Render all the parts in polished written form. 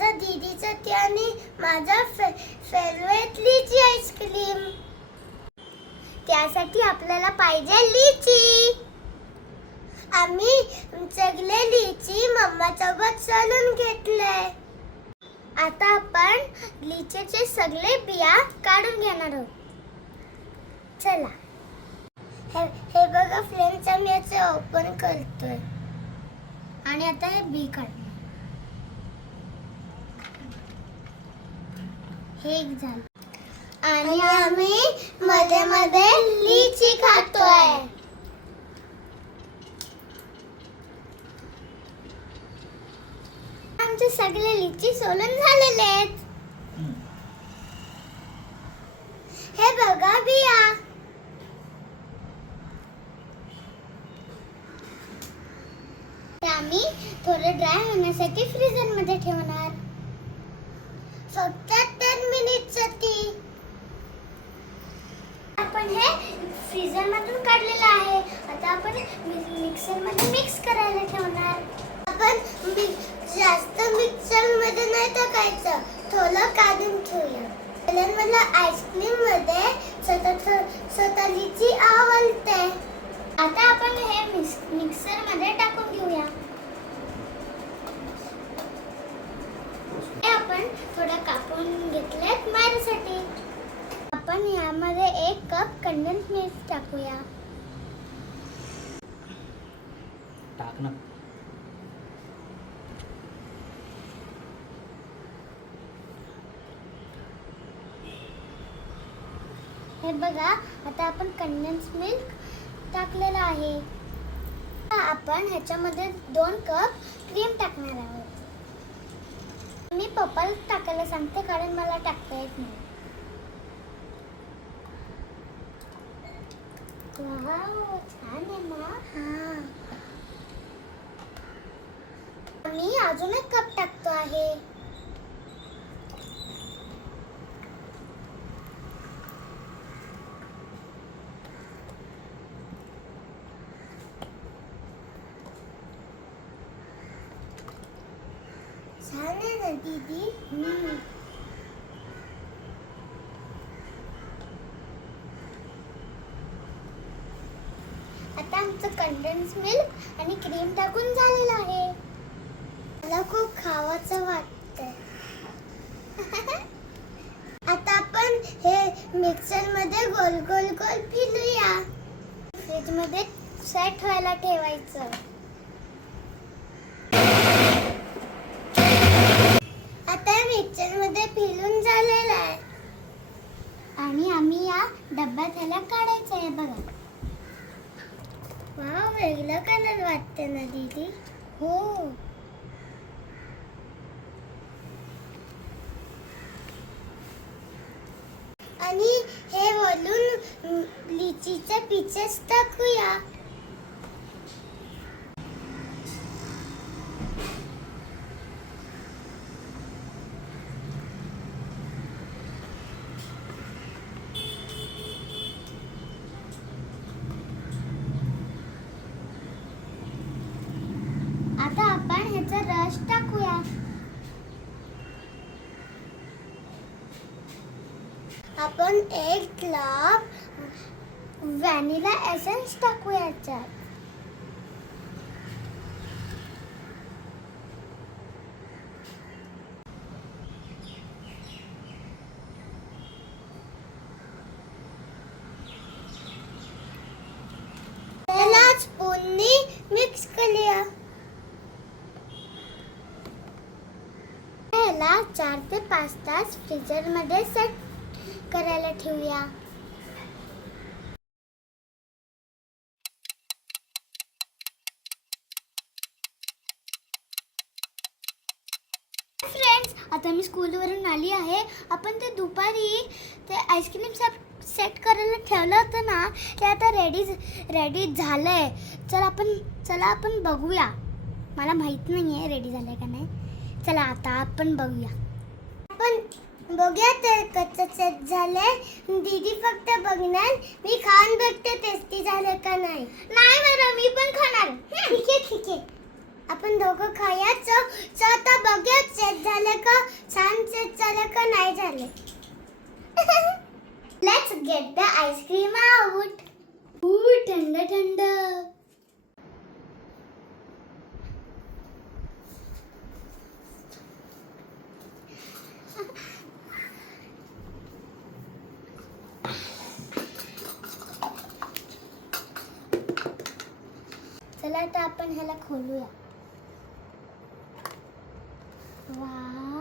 माझा दीदीचा ती आणि माझा फेवरेट लिची आईस्क्रीम. त्यासाठी आपल्याला पाहिजे लिची. आम्ही सगळे लिची मम्मासोबत सोलून घेतले. आता आपण लिचीचे सगळे बिया काढून घेणार आहोत. चला, हे बघा फ्रेंड्स, आम्ही याचे ओपन करतोय आणि आता हे बी काढणार. हे एक झालं आणि आम्ही मध्ये मध्ये लिची खातोय. आमचे सगळे लिची सोलून झालेले आहेत. हे बघा बिया. आम्ही थोडे ड्राय होण्यासाठी फ्रीजर मध्ये ठेवणार. फक्त 10 मिनिटसाठी. आपण हे फ्रीजर मधून काढलेलं आहे. आता आपण मिक्सर मध्ये मिक्स करायला ठेवणार. आपण जास्त मिक्सर मध्ये नाही टाकायचं, थोडं काढून ठेवूया. मला आईस्क्रीम मध्ये स्वतः लिची आवडते. आता आपण हे मिक्सर मध्ये टाकून घेऊया. आपण थोडं कापून घेतलेत माझ्यासाठी. आपण यामध्ये 1 कप कंडेन्स मिल्क टाकूया. टाक ना. हे बघा, आता आपण कंडेन्स मिल्क टाकलेलं आहे. आपण ह्याच्यामध्ये 2 कप क्रीम टाकणार आहोत. मी पप्पाला टाकायला सांगते कारण मला टाकता येत नाही. वाव, छान आहे ना. मी अजून 1 कप टाकतो आहे. छान आहे ना दीदी. आता आमचं कंडेन्स मिल्क आणि क्रीम टाकून झालेलं आहे. मला खूप खावाचं वाटतंय. आता आपण हे मिक्सर मध्ये गोल गोल गोल फिरवूया. फ्रीज मध्ये सेट व्हायला ठेवायचं. आता मिक्सर मध्ये फिरून झालेलं आहे आणि आम्ही या डब्यात ह्याला काढायचं आहे. बघा, वाव, वेगळं कलर वाटते ना दीदी. हो. आणि हे वरून लिचीचे पीसेस टाकूया. आता आपण ह्याचा रस टाकूया. आपण 1 ड्रॉप व्हॅनिला एसेन्स टाकूया याच्यात. त्याला स्पूननी मिक्स करूया. याला 4 ते 5 तास फ्रीजर मध्ये सेट करायला ठेवूया. फ्रेंड्स, आता मी स्कूलवरून आली आहे. आपण ते दुपारी ते आईस्क्रीम सेट करायला ठेवलं होतं ना, ते आता रेडी झालंय. चला आपण बघूया. मला माहित नाही आहे रेडी झालंय का नाही. चला आता आपण बघूया. आपण बघूया ते कच्चं सेट झालंय. दीदी फक्त बघणार, मी खाऊन बघते टेस्टी झालं का नाही. नाही बरं, मी पण खाणार. ठीक आहे. आपण दोघं खाऊया. आता बघूया सेट झालं का. झाले. Let's get the ice cream out. थंड थंड. चला आता आपण ह्याला खोलूया. वाव.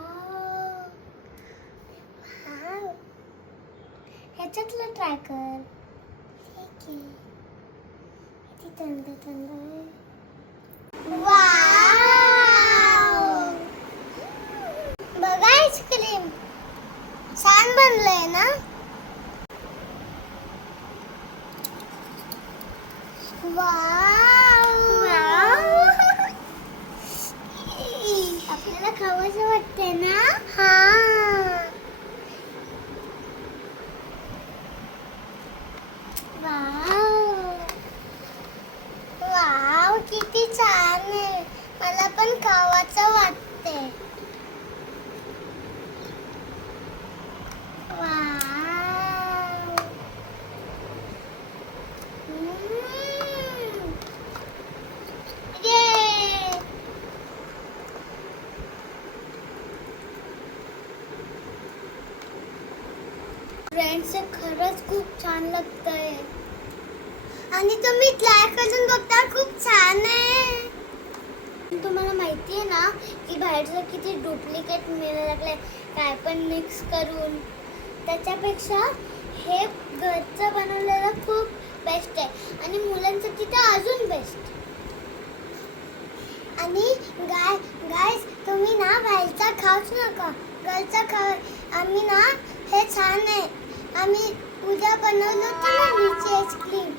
ह्याच्यातलं ट्राय कर. ठीक आहे. किती थंड थंड आहे. वाव. बघा आईस्क्रीम छान बनलंय ना. आपल्याला खावंसं वाटतंय ना. वाव किती छान आहे. मला पण खावंसं वाटतंय. वाव. ये. फ्रेंड्स हे खरंच खूप छान लागतंय. आणि तुम्ही ट्राय करून बघता. खूप छान आहे. तुम्हाला माहिती आहे ना की बाहेरचं किती डुप्लिकेट मिळायला लागलंय काय पण मिक्स करून. त्याच्यापेक्षा हे घरचं बनवलेलं खूप बेस्ट आहे आणि मुलांसाठी तर अजून बेस्ट. आणि गाईस तुम्ही ना बाहेरचा खाऊच नका. घरचा खा. आम्ही ना हे छान आहे. आम्ही उद्या बनवलं होतं ना लीची आईस्क्रीम.